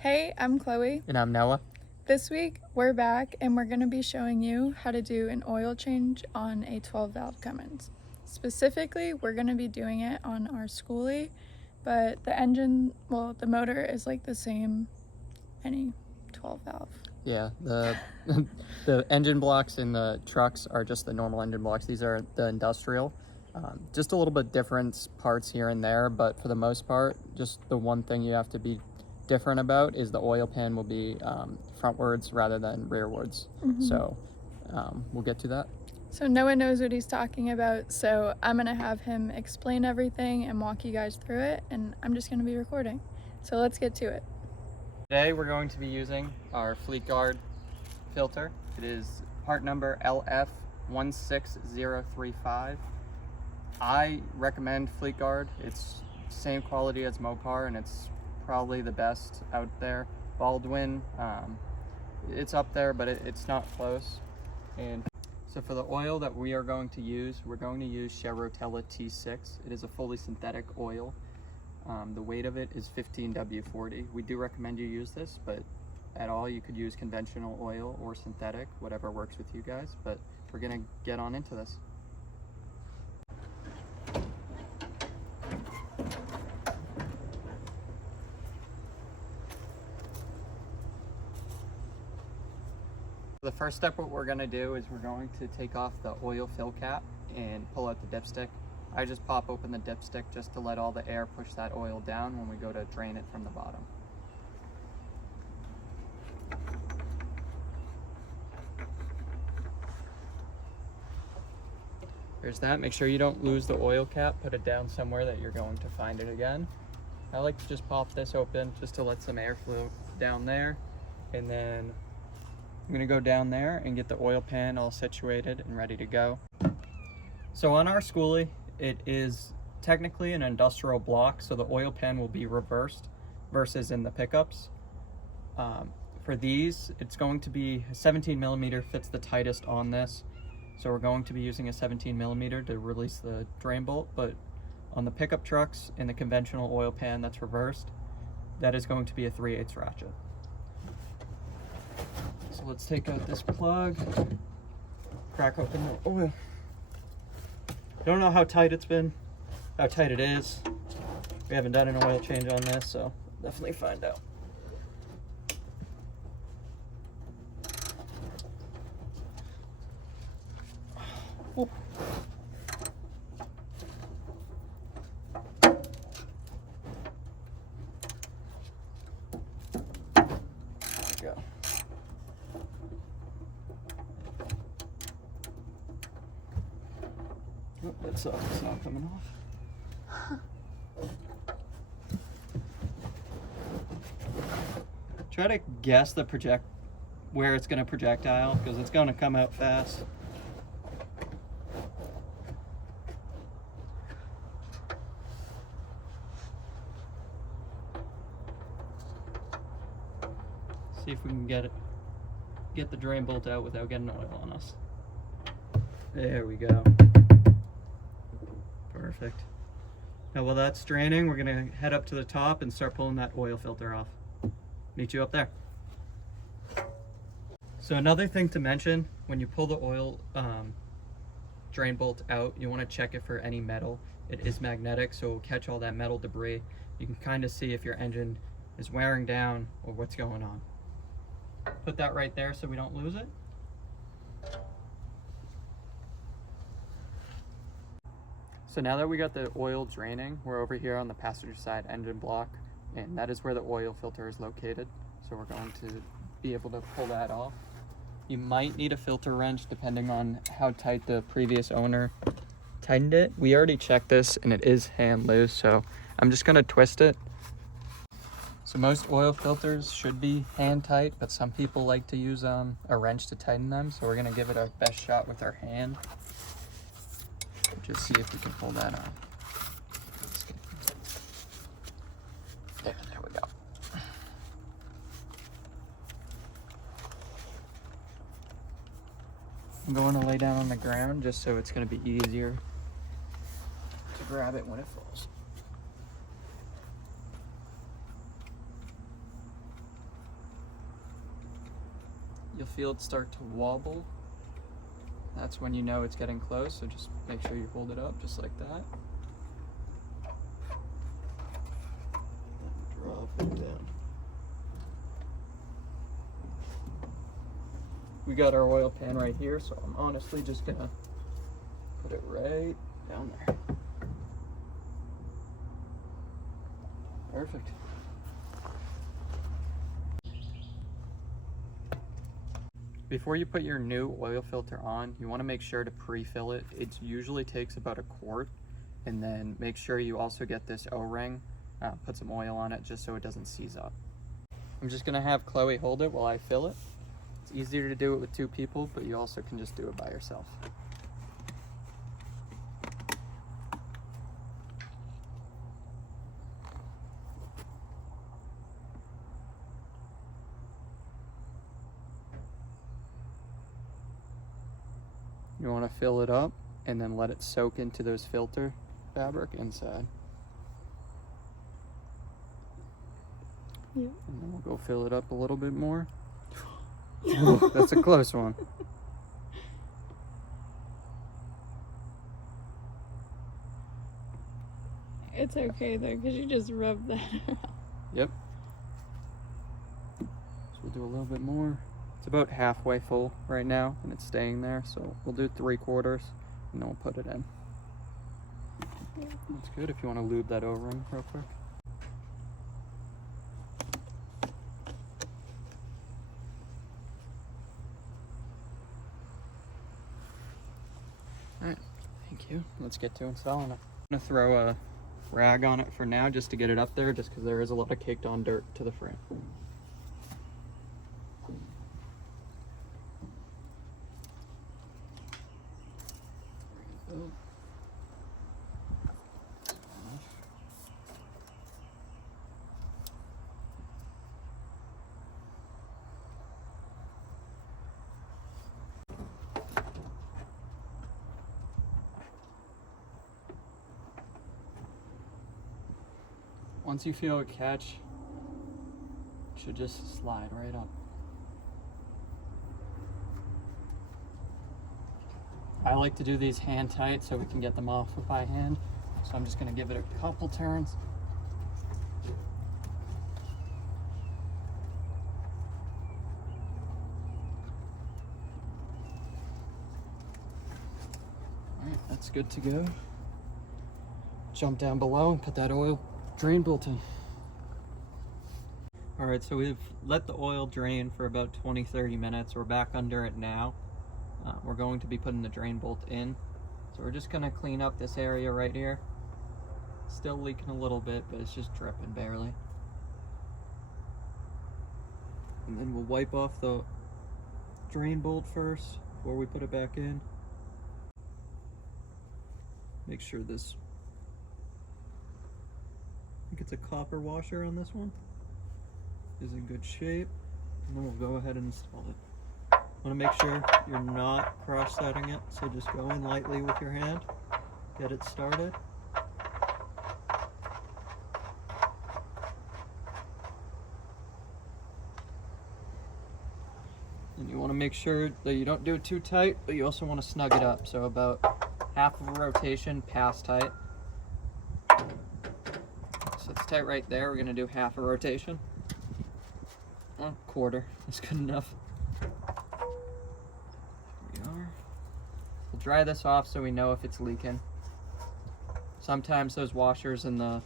Hey, I'm Chloe. And I'm Noah. This week we're back and we're going to be showing you how to do an oil change on a 12 valve Cummins. Specifically, we're going to be doing it on our Skoolie, but the engine, well, the motor is like the same any 12 valve. Yeah, the the engine blocks in the trucks are just the normal engine blocks. These are the industrial. Just a little bit different parts here and there, but for the most part, just the one thing you have to be different about is the oil pan will be frontwards rather than rearwards. So we'll get to that. So Noah knows what he's talking about, so I'm going to have him explain everything and walk you guys through it, and I'm just going to be recording. So let's get to it. Today we're going to be using our Fleet Guard filter. It is part number LF16035. I recommend Fleet Guard. It's same quality as Mopar and it's probably the best out there. Baldwin, it's up there, but it's not close. And so for the oil that we are going to use, we're going to use Rotella T6. It is a fully synthetic oil. The weight of it is 15W40. We do recommend you use this, but at all you could use conventional oil or synthetic, whatever works with you guys. But we're gonna get on into this. The first step, what we're gonna do is we're going to take off the oil fill cap and pull out the dipstick. I just pop open the dipstick just to let all the air push that oil down when we go to drain it from the bottom. There's that. Make sure you don't lose the oil cap. Put it down somewhere that you're going to find it again. I like to just pop this open just to let some air flow down there. And then I'm gonna go down there and get the oil pan all situated and ready to go. So on our Skoolie, it is technically an industrial block, so the oil pan will be reversed versus in the pickups. For these, it's going to be 17 millimeter fits the tightest on this. So we're going to be using a 17 millimeter to release the drain bolt, but on the pickup trucks in the conventional oil pan that's reversed, that is going to be a 3/8 ratchet. So let's take out this plug, crack open the oil. Don't know how tight it's been, how tight it is. We haven't done an oil change on this, so definitely find out. Oh. There we go. Oh, that sucks. It's not coming off. Try to guess the where it's going to projectile, because it's going to come out fast. See if we can get the drain bolt out without getting oil on us. There we go. Perfect. Now while that's draining, we're gonna head up to the top and start pulling that oil filter off. Meet you up there. So another thing to mention, when you pull the oil drain bolt out, you want to check it for any metal. It is magnetic, so it'll catch all that metal debris. You can kind of see if your engine is wearing down or what's going on. Put that right there so we don't lose it. So now that we got the oil draining, we're over here on the passenger side engine block, and that is where the oil filter is located. So we're going to be able to pull that off. You might need a filter wrench depending on how tight the previous owner tightened it. We already checked this and it is hand loose, so I'm just gonna twist it. So most oil filters should be hand tight, but some people like to use a wrench to tighten them. So we're gonna give it our best shot with our hand. Just see if we can pull that off. There we go. I'm going to lay down on the ground just so it's going to be easier to grab it when it falls. you'll feel it start to wobble. That's when you know it's getting close, so just make sure you hold it up just like that. And drop it down. We got our oil pan right here, so I'm honestly just gonna put it right down there. Perfect. Before you put your new oil filter on, you want to make sure to pre-fill it. It usually takes about a quart, and then make sure you also get this O-ring, put some oil on it just so it doesn't seize up. I'm just gonna have Chloe hold it while I fill it. It's easier to do it with two people, but you also can just do it by yourself. You want to fill it up and then let it soak into those filter fabric inside. Yeah. And then we'll go fill it up a little bit more. That's a close one. It's okay though, because you just rubbed that out. Yep. So we'll do a little bit more. It's about halfway full right now and it's staying there, so we'll do 3/4 and then we'll put it in. Yeah. That's good if you want to lube that O-ring real quick. Alright, thank you. Let's get to installing it. I'm going to throw a rag on it for now just to get it up there, just because there is a lot of caked on dirt to the frame. Once you feel it catch, it should just slide right up. I like to do these hand tight so we can get them off by hand. So I'm just gonna give it a couple turns. All right, that's good to go. Jump down below and put that oil drain bolt in. All right, so we've let the oil drain for about 20-30 minutes. We're back under it now. We're going to be putting the drain bolt in. So we're just gonna clean up this area right here. Still leaking a little bit, but it's just dripping barely. And then we'll wipe off the drain bolt first before we put it back in. Make sure this, I think it's a copper washer on this one, is in good shape. And then we'll go ahead and install it. Want to make sure you're not cross-setting it, so just go in lightly with your hand, get it started. And you want to make sure that you don't do it too tight, but you also want to snug it up, so about half of a rotation past tight. So it's tight right there. We're going to do half a rotation. Well, quarter is good enough. We'll dry this off so we know if it's leaking. Sometimes those washers in the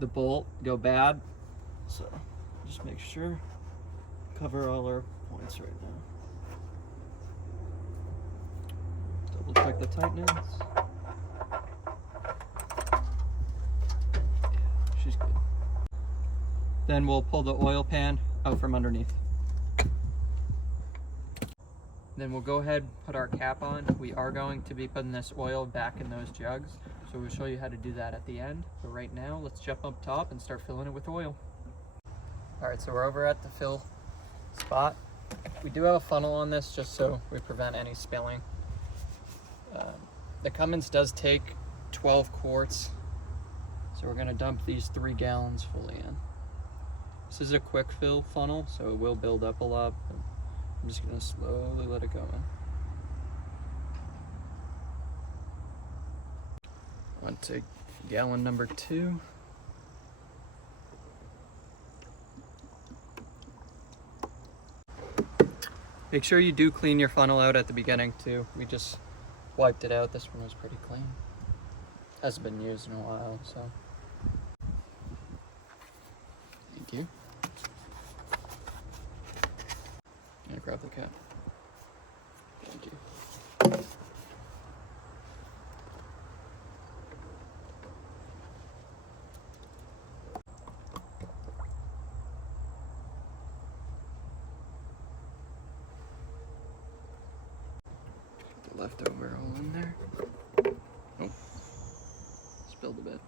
bolt go bad, so just make sure, cover all our points right now. Double check the tightness. Yeah, she's good. Then we'll pull the oil pan out from underneath. Then we'll go ahead and put our cap on. We are going to be putting this oil back in those jugs, so we'll show you how to do that at the end. But right now, let's jump up top and start filling it with oil. All right, so we're over at the fill spot. We do have a funnel on this just so we prevent any spilling. The Cummins does take 12 quarts, so we're gonna dump these 3 gallons fully in. This is a quick fill funnel, so it will build up a lot. I'm just gonna slowly let it go in. Went to gallon number 2. Make sure you do clean your funnel out at the beginning too. We just wiped it out. This one was pretty clean. Hasn't been used in a while, so. Thank you. Yeah, grab the cap. Thank you. The leftover all in there. Oh, spilled a bit.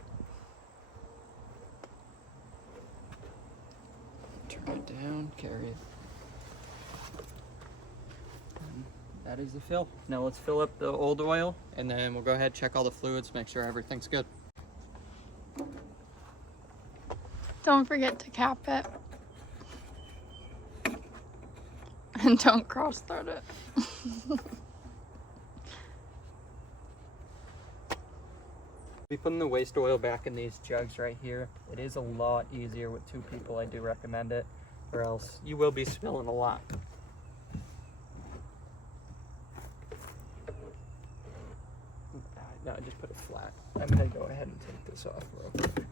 Turn it down, carry it. And that is the fill. Now let's fill up the old oil, and then we'll go ahead, check all the fluids, make sure everything's good. Don't forget to cap it. And don't cross thread it. Be putting the waste oil back in these jugs right here. It is a lot easier with 2 people. I do recommend it, or else you will be spilling a lot. No, just put it flat. I'm gonna go ahead and take this off real quick.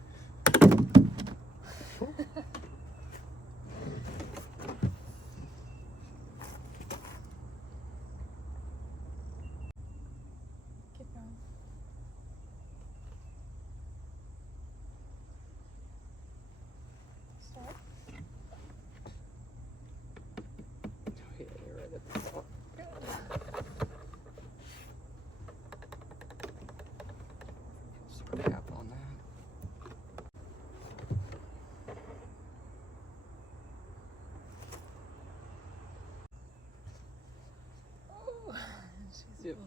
Keep going. Start. Oh, yeah, you're right at the top. Just tap on that. Oh, she's Yep. full.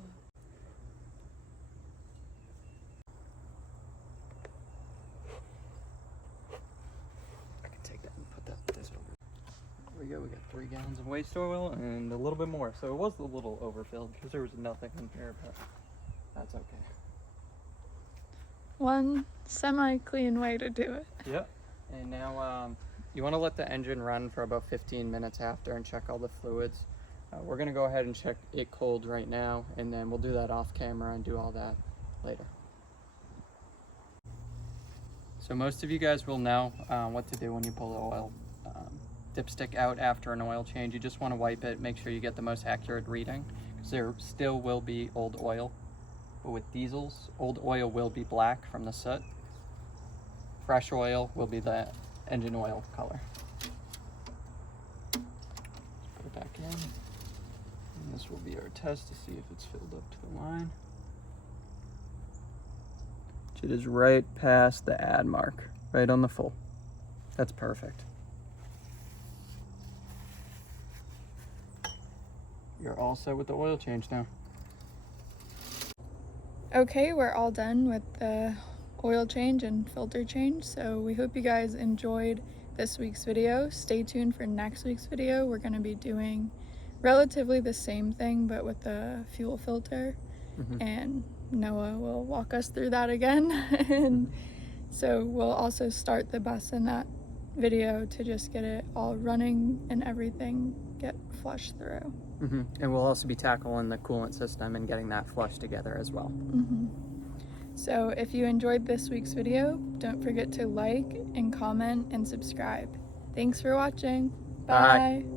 I can take that and put this over. There we go. We got 3 gallons of waste oil and a little bit more. So it was a little overfilled because there was nothing in here, but that's okay. One semi-clean way to do it. Yep. And now you want to let the engine run for about 15 minutes after and check all the fluids. We're going to go ahead and check it cold right now, and then we'll do that off camera and do all that later. So most of you guys will know what to do when you pull the oil dipstick out after an oil change. You just want to wipe it, make sure you get the most accurate reading, because there still will be old oil. But with diesels, old oil will be black from the soot. Fresh oil will be the engine oil color. Put it back in. And this will be our test to see if it's filled up to the line. It is right past the add mark, right on the full. That's perfect. You're all set with the oil change now. Okay, we're all done with the oil change and filter change, so we hope you guys enjoyed this week's video. Stay tuned for next week's video. We're going to be doing relatively the same thing but with the fuel filter, and Noah will walk us through that again. And so we'll also start the bus in that video to just get it all running and everything get flushed through. And we'll also be tackling the coolant system and getting that flushed together as well. So if you enjoyed this week's video, don't forget to like and comment and subscribe. Thanks for watching. Bye. Bye.